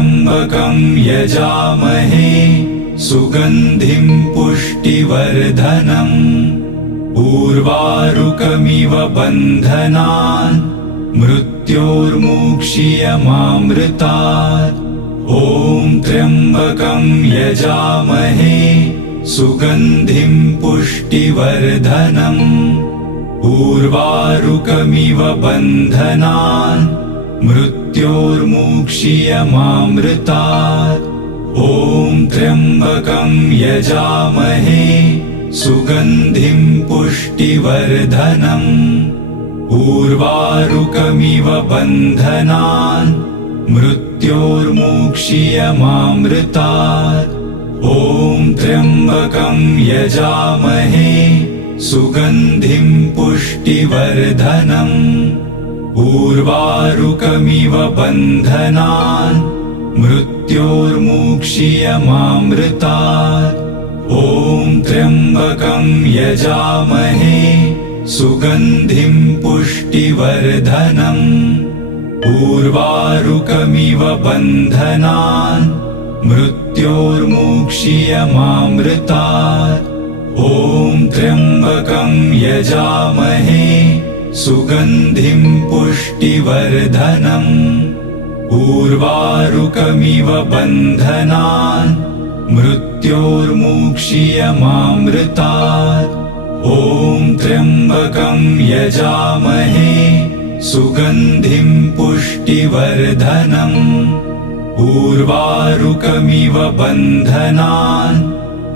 त्र्यम्बकं यजामहे सुगन्धिं पुष्टिवर्धनम् उर्वारुकमिव बन्धनान् मृत्योर्मुक्षीयमामृतात् ॐ त्र्यम्बकं यजामहे सुगन्धिं पुष्टिवर्धनम् उर्वारुकमिव बन्धनान् मृत्योर्मुक्षीयमामृतात् ॐ त्र्यम्बकं यजामहे सुगन्धिं पुष्टिवर्धनम् उर्वारुकमिव बन्धनान् मृत्योर्मुक्षीयमामृतात् ॐ त्र्यम्बकं यजामहे सुगन्धिं पुष्टिवर्धनम् उर्वारुकमिव बन्धनान् मृत्योर्मुक्षीयमामृतात् ॐ त्र्यम्बकं यजामहे सुगन्धिं पुष्टिवर्धनम् उर्वारुकमिव बन्धनान् मृत्योर्मुक्षीयमामृतात् ॐ त्र्यम्बकं यजामहे सुगन्धिं पुष्टिवर्धनम् उर्वारुकमिव बन्धनान् मृत्योर्मुक्षीयमामृतात् ॐ त्र्यम्बकं यजामहे सुगन्धिं पुष्टिवर्धनम् उर्वारुकमिव बन्धनान्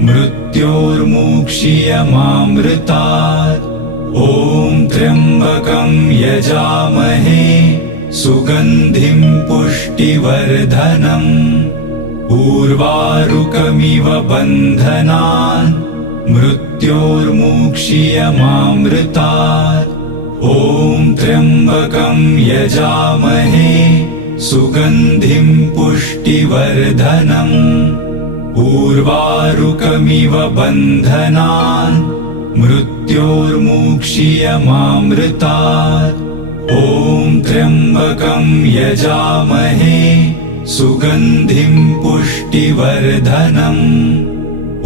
मृत्योर्मुक्षीयमामृतात् ॐ त्र्यम्बकं यजामहे सुगन्धिं पुष्टिवर्धनम् उर्वारुकमिव बन्धनान् मृत्योर्मुक्षीयमामृतात् ॐ त्र्यम्बकं यजामहे सुगन्धिं पुष्टिवर्धनम् उर्वारुकमिव बन्धनान् मृत्योर्मुक्षीयमामृतात् ॐ त्र्यम्बकं यजामहे सुगन्धिं पुष्टिवर्धनम्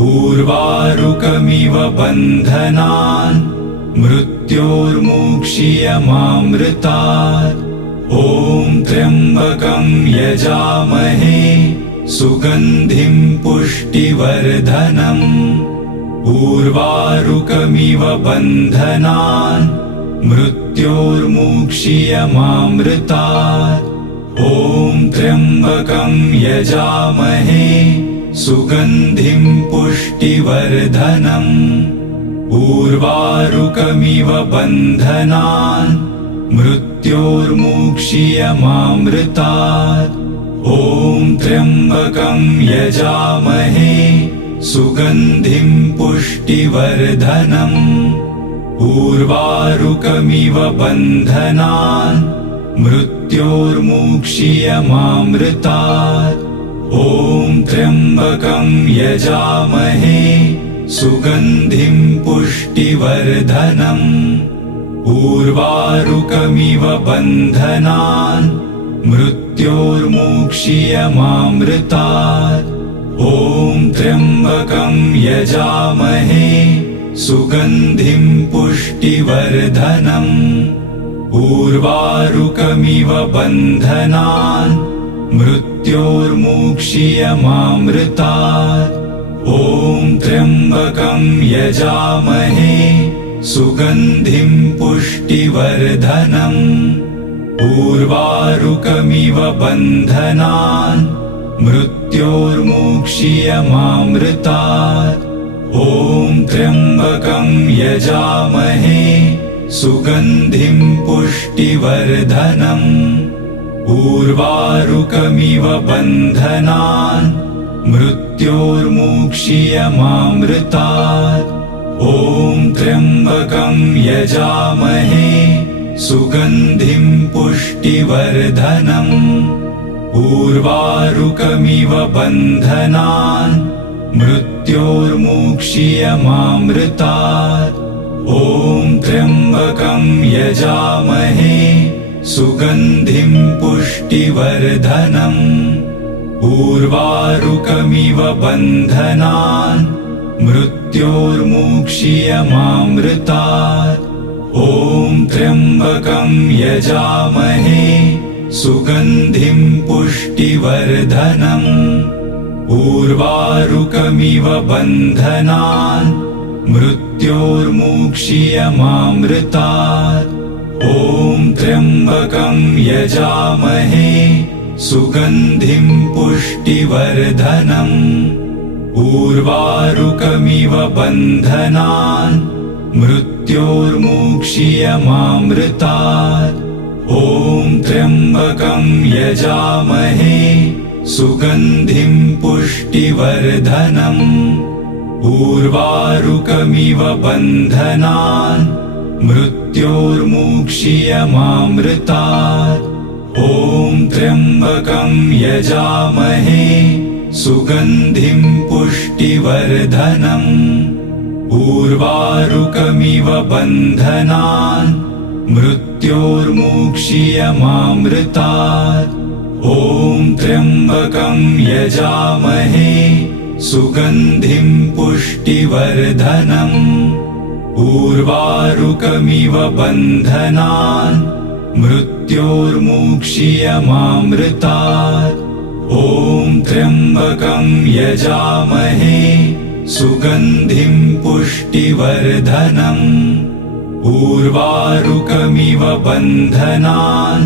उर्वारुकमिव बन्धनान् मृत्योर्मुक्षीयमामृतात् ॐ त्र्यम्बकं यजामहे सुगन्धिं पुष्टिवर्धनम् उर्वारुकमिव बन्धनान् मृत्योर्मुक्षीयमामृतात् ॐ त्र्यम्बकं यजामहे सुगन्धिं पुष्टिवर्धनम् उर्वारुकमिव बन्धनान् मृत्योर्मुक्षीयमामृतात् ॐ त्र्यम्बकं यजामहे सुगन्धिं पुष्टिवर्धनम् उर्वारुकमिव बन्धनान् मृत्योर्मुक्षीयमामृतात् ॐ त्र्यम्बकं यजामहे सुगन्धिं पुष्टिवर्धनम् उर्वारुकमिव बन्धनान् मृत्योर्मुक्षीयमामृतात् ॐ त्र्यम्बकं यजामहे सुगन्धिं पुष्टिवर्धनम् उर्वारुकमिव बन्धनान् मृत्योर्मुक्षीयमामृतात् ॐ त्र्यम्बकं यजामहे सुगन्धिं पुष्टिवर्धनम् उर्वारुकमिव बन्धनान् मृत्योर्मुक्षीयमामृतात् ॐ त्र्यम्बकं यजामहे सुगन्धिं पुष्टिवर्धनम् उर्वारुकमिव बन्धनान् मृत्योर्मुक्षीयमामृतात् ॐ त्र्यम्बकं यजामहे सुगन्धिं पुष्टिवर्धनम् उर्वारुकमिव बन्धनान् मृत्योर्मुक्षीयमामृतात् ॐ त्र्यम्बकं यजामहे सुगन्धिं पुष्टिवर्धनम् उर्वारुकमिव बन्धनान् मृत्योर्मुक्षीयमामृतात्। ॐ त्र्यम्बकं यजामहे सुगन्धिं पुष्टिवर्धनम्। उर्वारुकमिव बन्धनान् मृत्योर्मुक्षीयमामृतात्। ॐ त्र्यम्बकं यजामहे सुगन्धिं पुष्टिवर्धनम्। उर्वारुकमिव बन्धनान् मृत्योर्मुक्षीयमामृतात्। ॐ त्र्यम्बकं यजामहे सुगन्धिं पुष्टिवर्धनम्। उर्वारुकमिव बन्धनान् मृत्योर्मुक्षीयमामृतात्। ॐ त्र्यम्बकं यजामहे सुगन्धिं पुष्टिवर्धनम्। उर्वारुकमिव बन्धनान् मृत्योर्मुक्षीयमामृतात्। ॐ त्र्यम्बकं यजामहे सुगन्धिं पुष्टिवर्धनम्। उर्वारुकमिव बन्धनान् मृत्योर्मुक्षीयमामृतात्। ॐ त्र्यम्बकं यजामहे सुगन्धिं पुष्टिवर्धनम्। उर्वारुकमिव बन्धनान्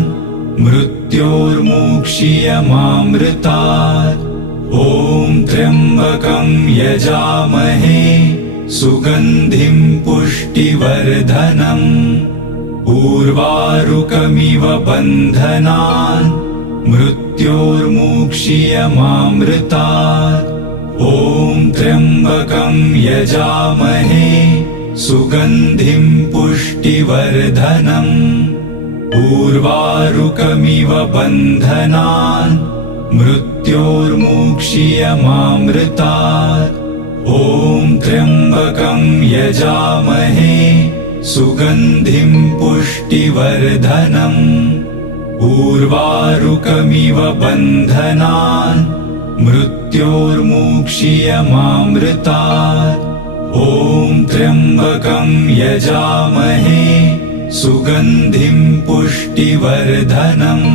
मृत्योर्मुक्षीयमामृतात्। ॐ त्र्यम्बकं यजामहे सुगन्धिं पुष्टिवर्धनम्। उर्वारुकमिव बन्धनान् मृत्योर्मुक्षीयमामृतात्। ॐ त्र्यम्बकं यजामहे सुगन्धिं पुष्टिवर्धनम्। उर्वारुकमिव बन्धनान् मृत्योर्मुक्षीयमामृतात्। ॐ त्र्यम्बकं यजामहे सुगन्धिं पुष्टिवर्धनम्। उर्वारुकमिव बन्धनान् मृत्योर्मुक्षीयमामृतात्। ॐ त्र्यम्बकं यजामहे सुगन्धिं पुष्टिवर्धनम्।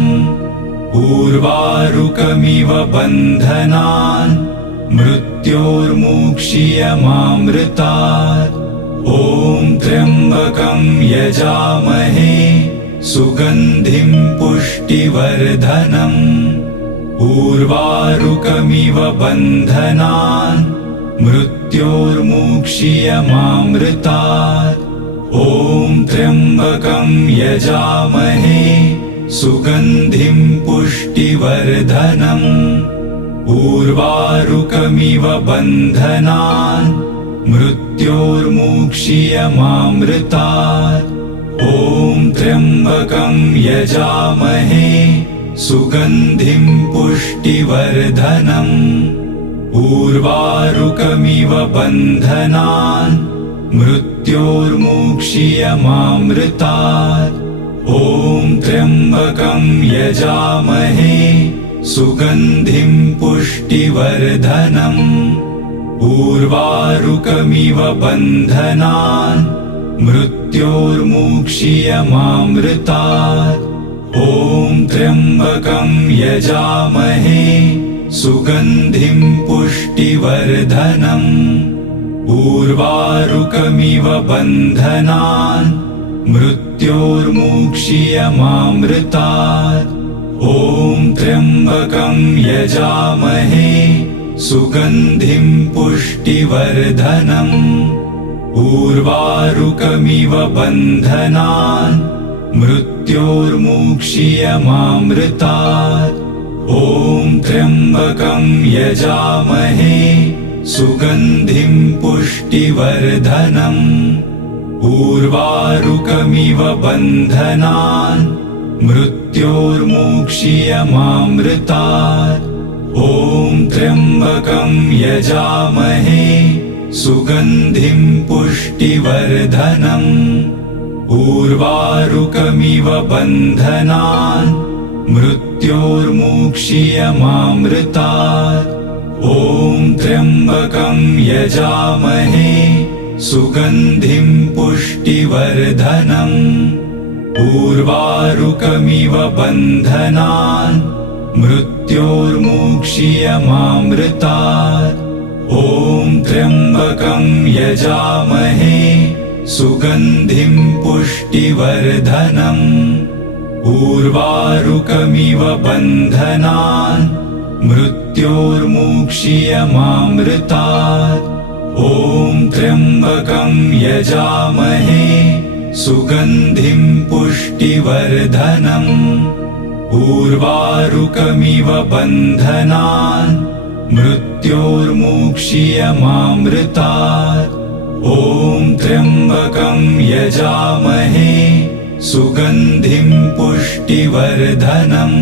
उर्वारुकमिव बन्धनान् मृत्योर्मुक्षीयमामृतात्। ॐ त्र्यम्बकं यजामहे सुगन्धिं पुष्टिवर्धनम्। उर्वारुकमिव बन्धनान् मृत्योर्मुक्षीयमामृतात्। ॐ त्र्यम्बकं यजामहे सुगन्धिं पुष्टिवर्धनम्। उर्वारुकमिव बन्धनान् मृत्योर्मुक्षीयमामृतात्। ॐ त्र्यम्बकं यजामहे सुगन्धिं पुष्टिवर्धनम्। उर्वारुकमिव बन्धनान् मृत्योर्मुक्षीयमामृतात्। ॐ त्र्यम्बकं यजामहे सुगन्धिं पुष्टिवर्धनम्। उर्वारुकमिव बन्धनान् मृत्योर्मुक्षीयमामृतात्। ॐ त्र्यम्बकं यजामहे सुगन्धिं पुष्टिवर्धनम्। उर्वारुकमिव बन्धनान् मृत्योर्मुक्षीयमामृतात्। ॐ त्र्यम्बकं यजामहे सुगन्धिं पुष्टिवर्धनम्। उर्वारुकमिव बन्धनान् मृत्योर्मुक्षीयमामृतात्। ॐ त्र्यम्बकं यजामहे सुगन्धिं पुष्टिवर्धनम्। उर्वारुकमिव बन्धनान् मृत्योर्मुक्षीयमामृतात्। ॐ त्र्यम्बकं यजामहे सुगन्धिं पुष्टिवर्धनम्। उर्वारुकमिव बन्धनान् मृत्योर्मुक्षीयमामृतात्। ॐ त्र्यम्बकं यजामहे सुगन्धिं पुष्टिवर्धनम्। उर्वारुकमिव बन्धनान् मृत्योर्मुक्षीयमामृतात्। ॐ त्र्यम्बकं यजामहे सुगन्धिं पुष्टिवर्धनम्। उर्वारुकमिव बन्धनान् मृत्योर्मुक्षीयमामृतात्। ॐ त्र्यम्बकं यजामहे सुगन्धिं पुष्टिवर्धनम्। उर्वारुकमिव बन्धनान् मृत्योर्मुक्षीयमामृतात्। ॐ त्र्यम्बकं यजामहे सुगन्धिं पुष्टिवर्धनम्।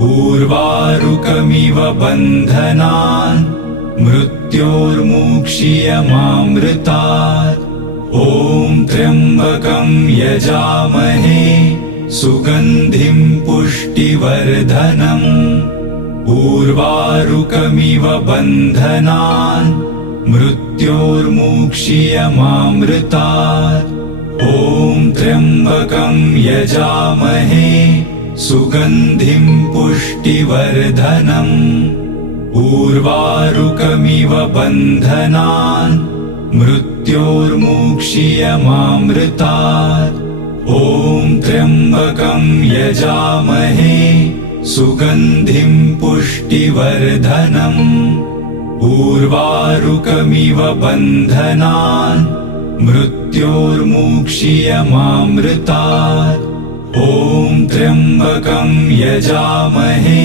उर्वारुकमिव बन्धनान् मृत्योर्मुक्षीयमामृतात्। ॐ त्र्यम्बकं यजामहे सुगन्धिं पुष्टिवर्धनम्। उर्वारुकमिव बन्धनान् मृत्योर्मुक्षीयमामृतात्। ॐ त्र्यम्बकं यजामहे सुगन्धिं पुष्टिवर्धनम्। उर्वारुकमिव बन्धनान् मृत्योर्मुक्षीयमामृतात्। ॐ त्र्यम्बकं यजामहे सुगन्धिं पुष्टिवर्धनम्। उर्वारुकमिव बन्धनान् मृत्योर्मुक्षीयमामृतात्। ॐ त्र्यम्बकं यजामहे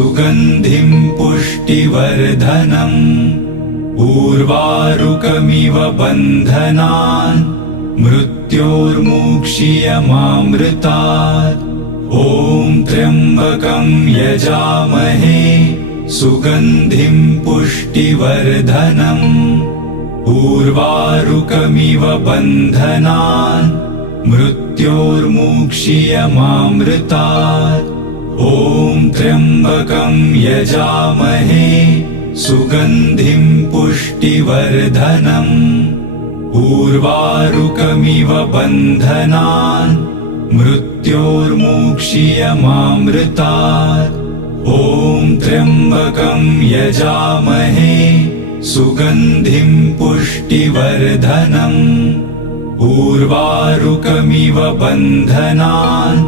सुगन्धिं पुष्टिवर्धनम्। उर्वारुकमिव बन्धनान् मृत्योर्मुक्षीयमामृतात्। ॐ त्र्यम्बकं यजामहे सुगन्धिं पुष्टिवर्धनम्। उर्वारुकमिव बन्धनान् मृत्योर्मुक्षीयमामृतात्। ॐ त्र्यम्बकं यजामहे सुगन्धिं पुष्टिवर्धनम्। उर्वारुकमिव बन्धनान् मृत्योर्मुक्षीयमामृतात्। ॐ त्र्यम्बकं यजामहे सुगन्धिं पुष्टिवर्धनम्। उर्वारुकमिव बन्धनान्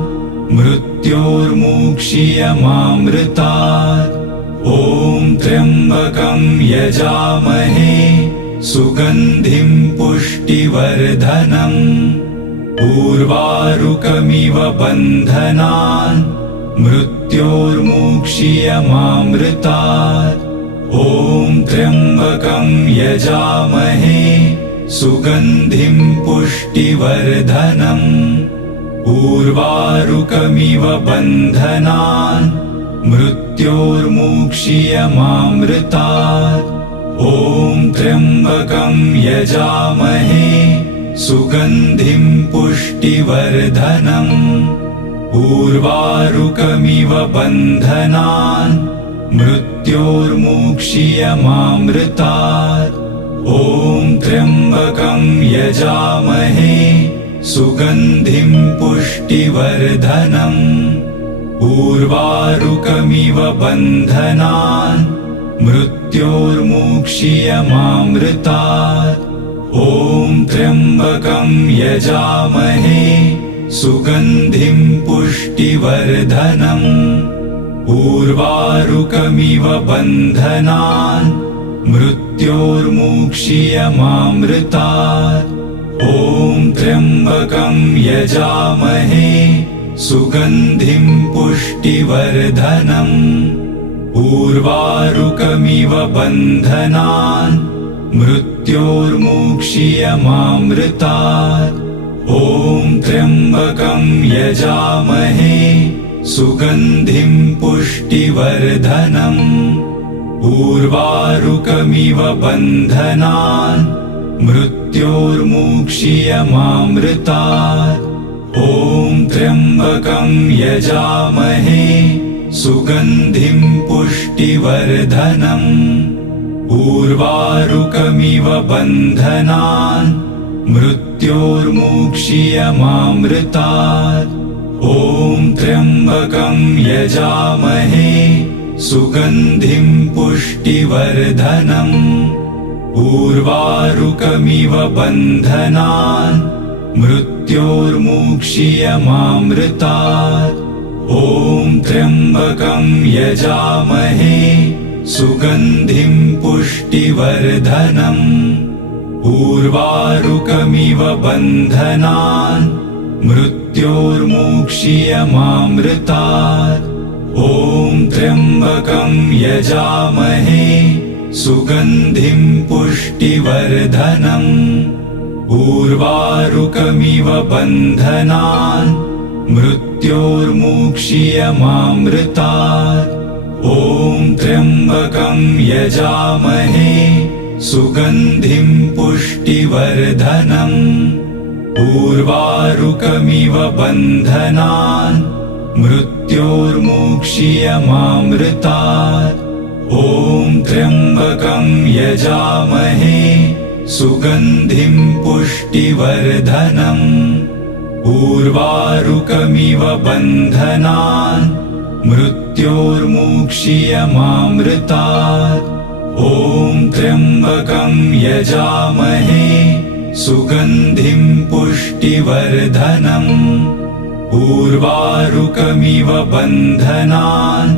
मृत्योर्मुक्षीयमामृतात्। ॐ त्र्यम्बकं यजामहे सुगन्धिं पुष्टिवर्धनम्। उर्वारुकमिव बन्धनान् मृत्योर्मुक्षीयमामृतात्। ॐ त्र्यम्बकं यजामहे सुगन्धिं पुष्टिवर्धनम्। उर्वारुकमिव बन्धनान् मृत्योर्मुक्षीयमामृतात्। ॐ त्र्यम्बकं यजामहे सुगन्धिं पुष्टिवर्धनम्। उर्वारुकमिव बन्धनान् मृत्योर्मुक्षीयमामृतात्। ॐ त्र्यम्बकं यजामहे सुगन्धिं पुष्टिवर्धनम्। उर्वारुकमिव बन्धनान् मृत्योर्मुक्षीयमामृतात्। ॐ त्र्यम्बकं यजामहे सुगन्धिं पुष्टिवर्धनम्। उर्वारुकमिव बन्धनान् मृत्योर्मुक्षीयमामृतात्। ॐ त्र्यम्बकं यजामहे सुगन्धिं पुष्टिवर्धनम्। उर्वारुकमिव बन्धनान् मृत्योर्मुक्षीयमामृतात्। ॐ त्र्यम्बकं यजामहे सुगन्धिं पुष्टिवर्धनम्। उर्वारुकमिव बन्धनान् मृत्योर्मुक्षीयमामृतात्। ॐ त्र्यम्बकं यजामहे सुगन्धिं पुष्टिवर्धनम् उर्वारुकमिव बन्धनान् मृत्योर्मुक्षीयमामृतात् ॐ त्र्यम्बकं यजामहे सुगन्धिं पुष्टिवर्धनम् उर्वारुकमिव बन्धनान् मृत्योर्मुक्षीयमामृतात् ॐ त्र्यम्बकं यजामहे सुगन्धिं पुष्टिवर्धनम् उर्वारुकमिव बन्धनान् मृत्योर्मुक्षीयमामृतात् ॐ त्र्यम्बकं यजामहे सुगन्धिं पुष्टिवर्धनम् उर्वारुकमिव बन्धनान् मृत्योर्मुक्षीयमामृतात् ॐ त्र्यम्बकं यजामहे सुगन्धिं पुष्टिवर्धनम् उर्वारुकमिव बन्धनान् मृत्योर्मुक्षीयमामृतात् ॐ त्र्यम्बकं यजामहे सुगन्धिं पुष्टिवर्धनम् उर्वारुकमिव बन्धनान् मृत्योर्मुक्षीयमामृतात् ॐ त्र्यम्बकं यजामहे सुगन्धिं पुष्टिवर्धनम् उर्वारुकमिव बन्धनान्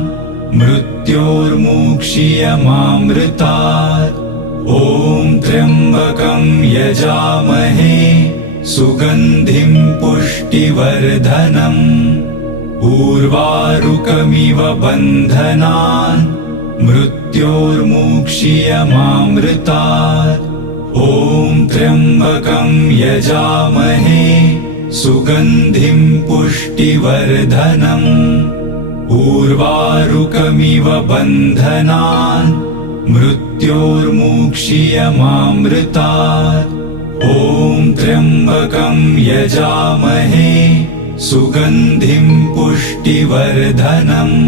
मृत्योर्मुक्षीयमामृतात् ॐ त्र्यम्बकं यजामहे सुगन्धिं पुष्टिवर्धनम् उर्वारुकमिव बन्धनान् मृत्योर्मुक्षीयमामृतात् ॐ त्र्यम्बकं यजामहे सुगन्धिं पुष्टिवर्धनम् उर्वारुकमिव बन्धनान् मृत्योर्मुक्षीयमामृतात् ॐ त्र्यम्बकं यजामहे सुगन्धिं पुष्टिवर्धनम्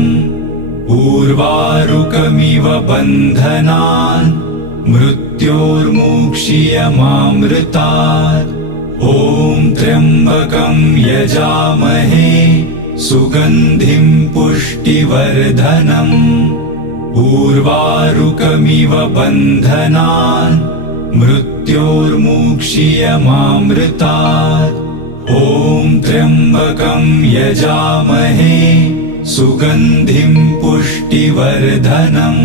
उर्वारुकमिव बन्धनान् मृत्योर्मुक्षीयमामृतात् ॐ त्र्यम्बकं यजामहे सुगन्धिं पुष्टिवर्धनम् उर्वारुकमिव बन्धनान् मृत्योर्मुक्षीयमामृतात् ॐ त्र्यम्बकं यजामहे सुगन्धिं पुष्टिवर्धनम्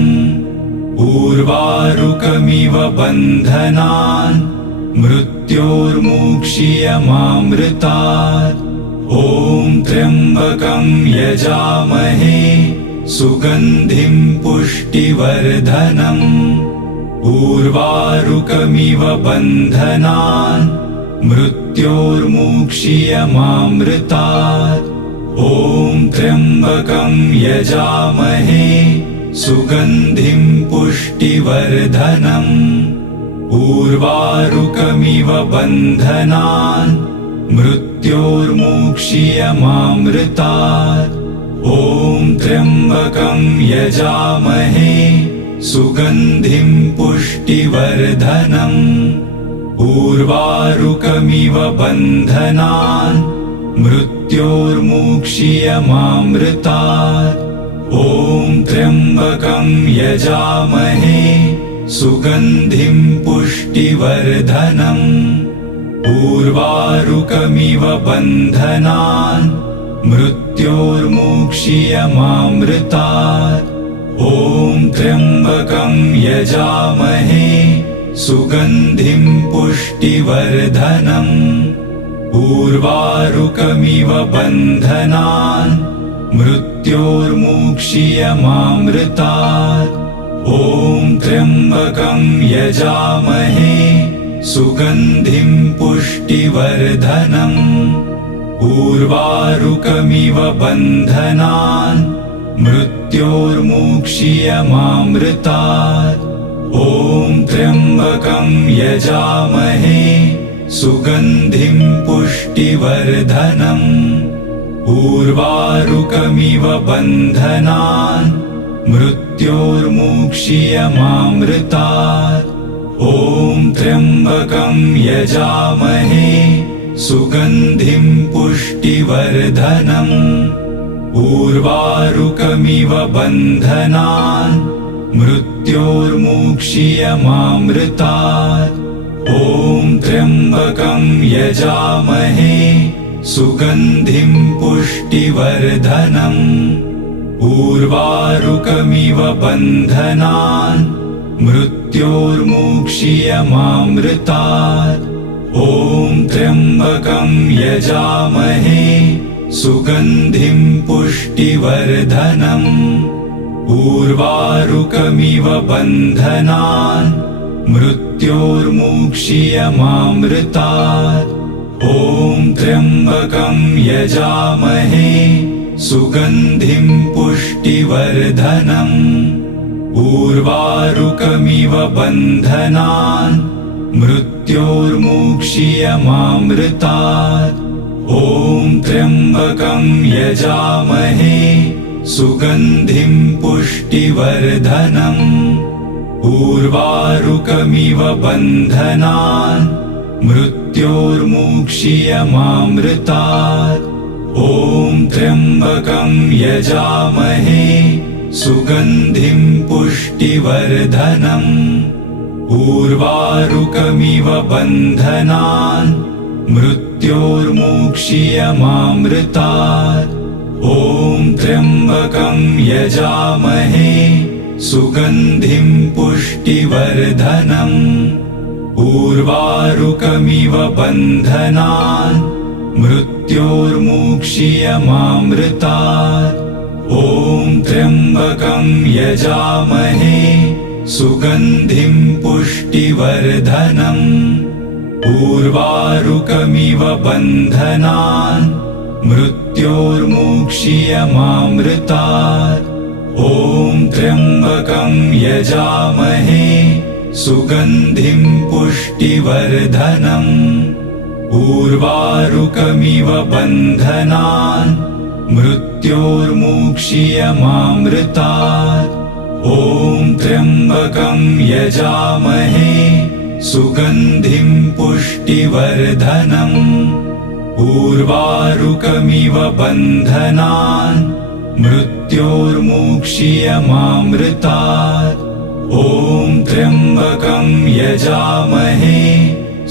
उर्वारुकमिव बन्धनान् मृत्योर्मुक्षीयमामृतात् ॐ त्र्यम्बकं यजामहे सुगन्धिं पुष्टिवर्धनम् उर्वारुकमिव बन्धनान् मृत्योर्मुक्षीयमामृतात् ॐ त्र्यम्बकं यजामहे सुगन्धिं पुष्टिवर्धनम् उर्वारुकमिव बन्धनान् मृत्योर्मुक्षीयमामृतात् ॐ त्र्यम्बकं यजामहे सुगन्धिं पुष्टिवर्धनम् उर्वारुकमिव बन्धनान् मृत्योर्मुक्षीयमामृतात् ॐ त्र्यम्बकं यजामहे सुगन्धिं पुष्टिवर्धनम् उर्वारुकमिव बन्धनान् मृत्योर्मुक्षीयमामृतात् ॐ त्र्यम्बकं यजामहे सुगन्धिं पुष्टिवर्धनम् उर्वारुकमिव बन्धनान् मृत्योर्मुक्षीयमामृतात् ॐ त्र्यम्बकं यजामहे सुगन्धिं पुष्टिवर्धनम् उर्वारुकमिव बन्धनान् मृत्योर्मुक्षीयमामृतात् ॐ त्र्यम्बकं यजामहे सुगन्धिं पुष्टिवर्धनम् उर्वारुकमिव बन्धनान् मृत्योर्मुक्षीयमामृतात् ॐ त्र्यम्बकं यजामहे सुगन्धिं पुष्टिवर्धनम् उर्वारुकमिव बन्धनान् मृत्योर्मुक्षीयमामृतात् ॐ त्र्यम्बकं यजामहे सुगन्धिं पुष्टिवर्धनम् उर्वारुकमिव बन्धनान् मृत्योर्मुक्षीयमामृतात् ॐ त्र्यम्बकं यजामहे सुगन्धिं पुष्टिवर्धनम् उर्वारुकमिव बन्धनान् मृत्योर्मुक्षीयमामृतात् ॐ त्र्यम्बकं यजामहे सुगन्धिं पुष्टिवर्धनम् उर्वारुकमिव बन्धनान् मृत्योर्मुक्षीयमामृतात् ॐ त्र्यम्बकं यजामहे सुगन्धिं पुष्टिवर्धनम् उर्वारुकमिव बन्धनान् मृत्योर्मुक्षीयमामृतात् ॐ त्र्यम्बकं यजामहे सुगन्धिं पुष्टिवर्धनम् उर्वारुकमिव बन्धनान् मृत्योर्मुक्षीयमामृतात् ॐ त्र्यम्बकं यजामहे सुगन्धिं पुष्टिवर्धनम् उर्वारुकमिव बन्धनान् मृत्योर्मुक्षीयमामृतात् ॐ त्र्यम्बकं यजामहे सुगन्धिं पुष्टिवर्धनम् उर्वारुकमिव बन्धनान् मृत्योर्मुक्षीयमामृतात् ॐ त्र्यम्बकं यजामहे सुगन्धिं पुष्टिवर्धनम् उर्वारुकमिव बन्धनान् मृत्योर्मुक्षीयमामृतात् ॐ त्र्यम्बकं यजामहे सुगन्धिं पुष्टिवर्धनम् उर्वारुकमिव बन्धनान् मृत्योर्मुक्षीयमामृतात् ॐ त्र्यम्बकं यजामहे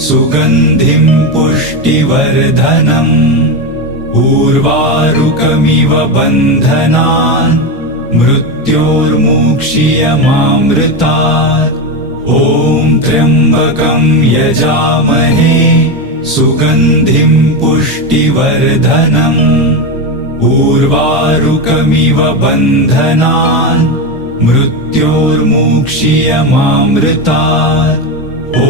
सुगन्धिं पुष्टिवर्धनम् उर्वारुकमिव बन्धनान् मृत्योर्मुक्षीयमामृतात् ॐ त्र्यम्बकं यजामहे सुगन्धिं पुष्टिवर्धनम् उर्वारुकमिव बन्धनान् मृत्योर्मुक्षीयमामृतात् ॐ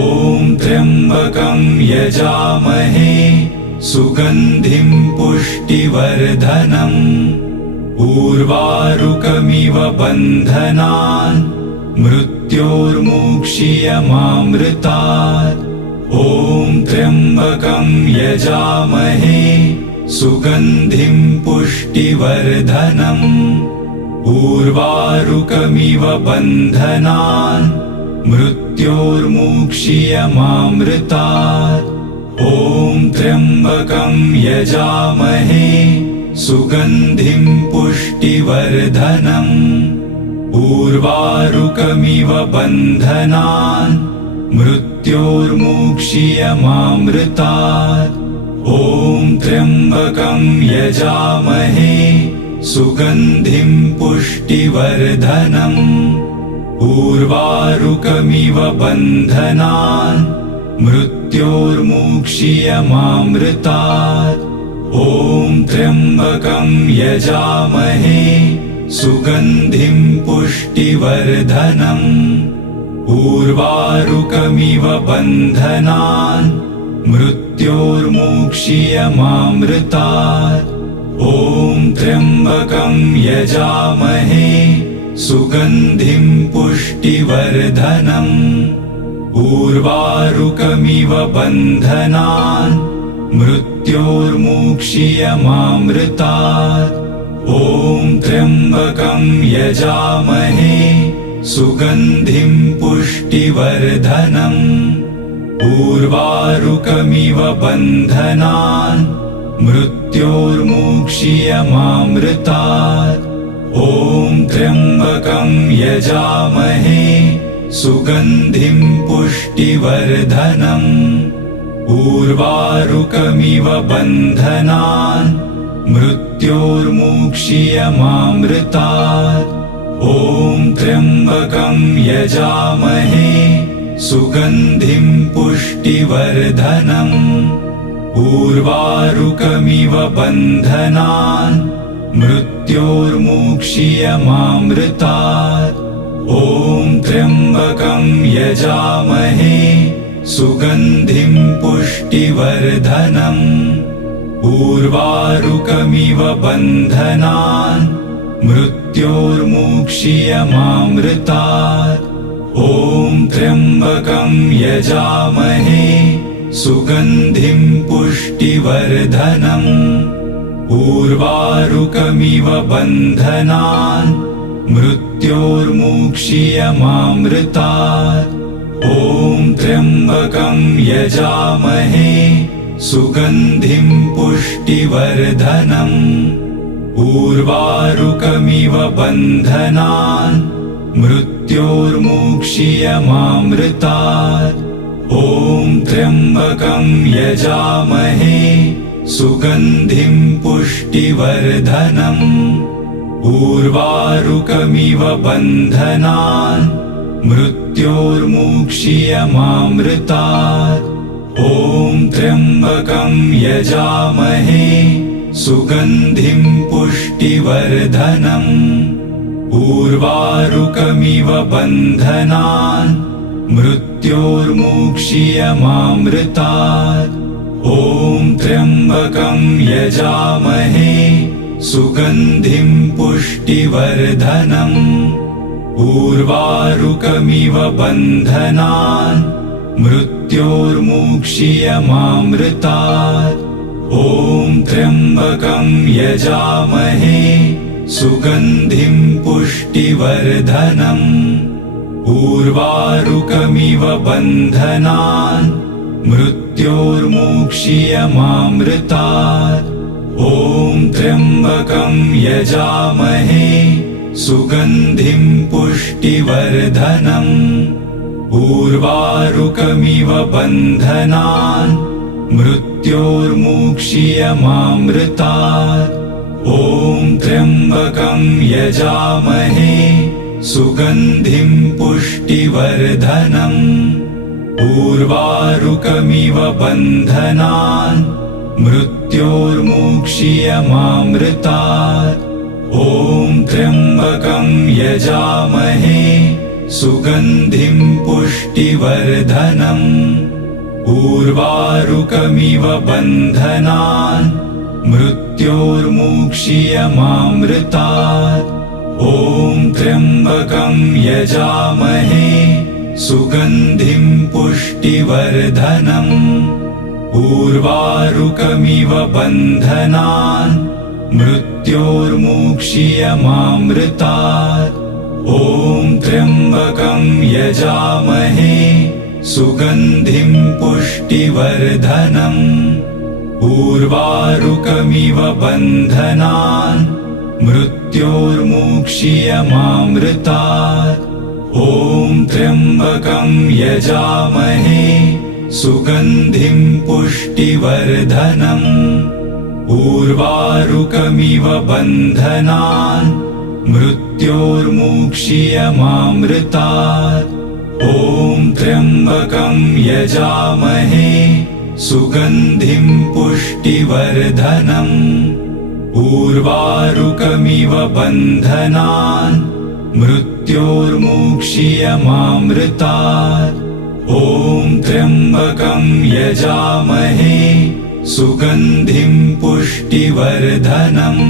त्र्यम्बकं यजामहे सुगन्धिं पुष्टिवर्धनम् उर्वारुकमिव बन्धनान् मृत्योर्मुक्षीयमामृतात् ॐ त्र्यम्बकं यजामहे सुगन्धिं पुष्टिवर्धनम् उर्वारुकमिव बन्धनान् मृत्योर्मुक्षीयमामृतात् ॐ त्र्यम्बकं यजामहे सुगन्धिं पुष्टिवर्धनम् उर्वारुकमिव बन्धनान् मृत्योर्मुक्षीयमामृतात् ॐ त्र्यम्बकं यजामहे सुगन्धिं पुष्टिवर्धनम् उर्वारुकमिव बन्धनान् मृत्योर्मुक्षीयमामृतात् ॐ त्र्यम्बकं यजामहे सुगन्धिं पुष्टिवर्धनम् उर्वारुकमिव बन्धनान् मृत्योर्मुक्षीयमामृतात् ॐ त्र्यम्बकं यजामहे सुगन्धिं पुष्टिवर्धनम् उर्वारुकमिव बन्धनान् मृत्योर्मुक्षीयमामृतात्। ॐ त्र्यम्बकं यजामहे सुगन्धिं पुष्टिवर्धनम्। उर्वारुकमिव बन्धनान् मृत्योर्मुक्षीयमामृतात्। ॐ त्र्यम्बकं यजामहे सुगन्धिं पुष्टिवर्धनम्। उर्वारुकमिव बन्धनान् मृत्योर्मुक्षीयमामृतात्। ॐ त्र्यम्बकं यजामहे सुगन्धिं पुष्टिवर्धनम्। उर्वारुकमिव बन्धनान् मृत्योर्मुक्षीयमामृतात्। ॐ त्र्यम्बकं यजामहे सुगन्धिं पुष्टिवर्धनम्। उर्वारुकमिव बन्धनान् मृत्योर्मुक्षीयमामृतात्। ॐ त्र्यम्बकं यजामहे सुगन्धिं पुष्टिवर्धनम्। उर्वारुकमिव बन्धनान् मृत्योर्मुक्षीयमामृतात्। ॐ त्र्यम्बकं यजामहे सुगन्धिं पुष्टिवर्धनम्। उर्वारुकमिव बन्धनान् मृत्योर्मुक्षीयमामृतात्। ॐ त्र्यम्बकं यजामहे सुगन्धिं पुष्टिवर्धनम्। उर्वारुकमिव बन्धनान् मृत्योर्मुक्षीयमामृतात्। ॐ त्र्यम्बकं यजामहे सुगन्धिं पुष्टिवर्धनम्। उर्वारुकमिव बन्धनान् मृत्योर्मुक्षीयमामृतात्। ॐ त्र्यम्बकं यजामहे सुगन्धिं पुष्टिवर्धनम्। उर्वारुकमिव बन्धनान् मृत्योर्मुक्षीयमामृतात्। ॐ त्र्यम्बकं यजामहे सुगन्धिं पुष्टिवर्धनम्। उर्वारुकमिव बन्धनान् मृत्योर्मुक्षीयमामृतात्। ॐ त्र्यम्बकं यजामहे सुगन्धिं पुष्टिवर्धनम्। उर्वारुकमिव बन्धनान् मृत्योर्मुक्षीयमामृतात्। ॐ त्र्यम्बकं यजामहे सुगन्धिं पुष्टिवर्धनम्। उर्वारुकमिव बन्धनान् मृत्योर्मुक्षीयमामृतात्। ॐ त्र्यम्बकं यजामहे सुगन्धिं पुष्टिवर्धनम्। उर्वारुकमिव बन्धनान् मृत्योर्मुक्षीयमामृतात्। ॐ त्र्यम्बकं यजामहे सुगन्धिं पुष्टिवर्धनम्। उर्वारुकमिव बन्धनान् मृत्योर्मुक्षीयमामृतात्। ॐ त्र्यम्बकं यजामहे सुगन्धिं पुष्टिवर्धनम्। उर्वारुकमिव बन्धनान् मृत्योर्मुक्षीयमामृतात्। ॐ त्र्यम्बकं यजामहे सुगन्धिं पुष्टिवर्धनम्। उर्वारुकमिव बन्धनान् मृत्योर्मुक्षीयमामृतात्। ॐ त्र्यम्बकं यजामहे सुगन्धिं पुष्टिवर्धनम्। उर्वारुकमिव बन्धनान् मृत्योर्मुक्षीयमामृतात्। ॐ त्र्यम्बकं यजामहे सुगन्धिं पुष्टिवर्धनम्।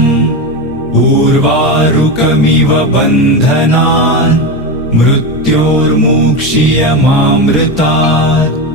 उर्वारुकमिव बन्धनान् मृत्योर्मुक्षीयमामृतात्